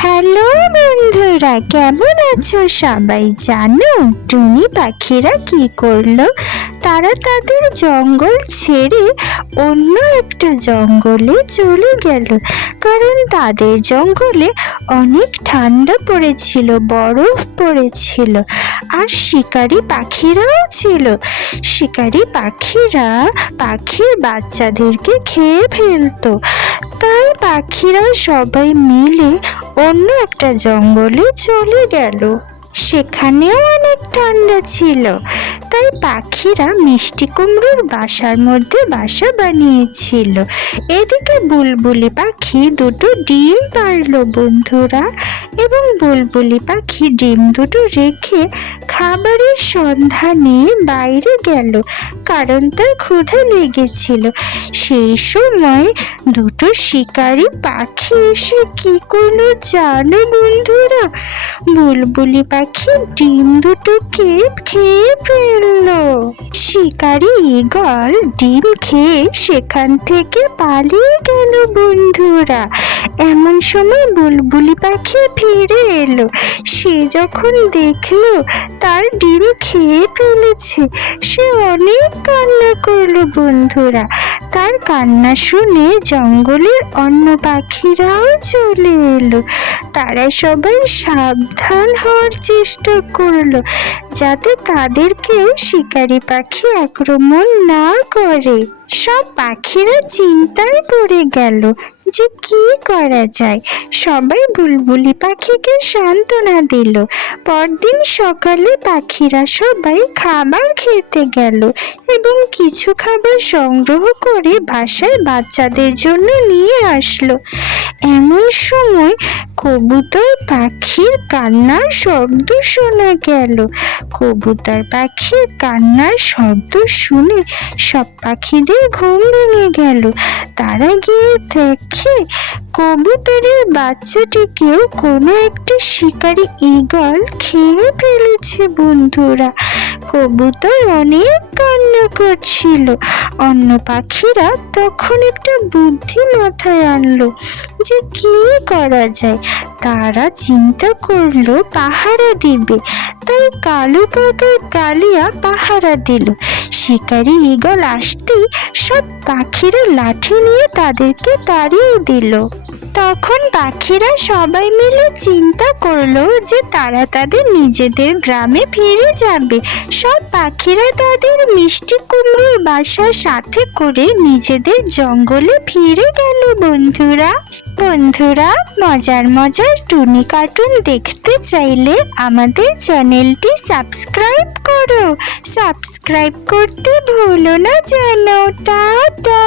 Hello বন্ধুরা, কেমন আছো সবাই? জানো টুনি পাখিরা কি করলো? তারা তাদের জঙ্গল ছেড়ে অন্য একটা জঙ্গলে চলে গেল, কারণ তাদের জঙ্গলে অনেক ঠান্ডা পড়েছিল, বরফ পড়েছিল, আর শিকারী পাখিরাও ছিল। শিকারী পাখিরা পাখির বাচ্চাদেরকে খেয়ে ফেলতো। তাই পাখিরা সবাই মিলে অন্য একটা জঙ্গলে চলে গেল। সেখানেও অনেক ঠান্ডা ছিল, তাই পাখিরা মিষ্টি কুমড়োর বাসার মধ্যে বাসা বানিয়েছিল। এদিকে বুলবুলি পাখি দুটো ডিম পারলো বন্ধুরা, এবং বুলবুলি পাখি ডিম দুটো রেখে খাবারের সন্ধানে বাইরে গেল, কারণ তার ক্ষুধা লেগেছিল। সেই সময় দুটো শিকারী পাখি এসে কি করলো জানো বন্ধুরা? বুলবুলি পাখি ডিম দুটোকে খেয়ে ফেললো। শিকারী ঈগল ডিম খেয়ে সেখান থেকে পালিয়ে গেল বন্ধুরা। এমন সময় বুলবুলি পাখি ফিরে এলো। সে যখন দেখলো তার ডিম খেয়ে ফেলেছে, সে অনেক কান্না করলো বন্ধুরা। তার কান্না শুনে জঙ্গলের অন্য পাখিরাও চলে এলো। তারা সবাই সাবধান হওয়ার চেষ্টা করলো, যাতে তাদেরকেও শিকারী পাখি আক্রমণ না করে। সব পাখিরা চিন্তায় পড়ে গেল যে কি করা যায়। সবাই বুলবুলি পাখিকে সান্ত্বনা দিল। পরদিন সকালে পাখিরা সবাই খাবার খেতে গেল এবং কিছু খাবার সংগ্রহ করে বাসায় বাচ্চাদের জন্য নিয়ে আসলো। এমন সময় কবুতর পাখির কান্নার শব্দ শোনা গেল। কবুতর পাখির কান্নার শব্দ শুনে সব পাখিদের ঘুম ভেঙে গেল। তারা গিয়ে দেখে কবুতরের বাচ্চাটিকেও কোনো একটা শিকারী ঈগল খেয়ে ফেলেছে বন্ধুরা। কবুতর অনেক কান্না করছিল। অন্য পাখিরা তখন একটা বুদ্ধি মাথায় আনলো যে কি করা যায়। তারা চিন্তা করলো পাহারা দিবে, তাই কালু কাকার কালিয়া পাহারা দিল। শিকারী ঈগল আসতেই সব পাখিরা লাঠি নিয়ে তাদেরকে তাড়িয়ে দিল। তখন পাখিরা সবাই মিলে চিন্তা করলো যে তারা তাদের নিজেদের গ্রামে ফিরে যাবে। সব পাখিরা তাদের মিষ্টি কুমড়োর বাসার সাথে করে নিজেদের জঙ্গলে ফিরে গেল বন্ধুরা। মজার মজার টুনি কার্টুন দেখতে চাইলে আমাদের চ্যানেলটি সাবস্ক্রাইব করো। সাবস্ক্রাইব করতে ভুলো না যেন। টাটা।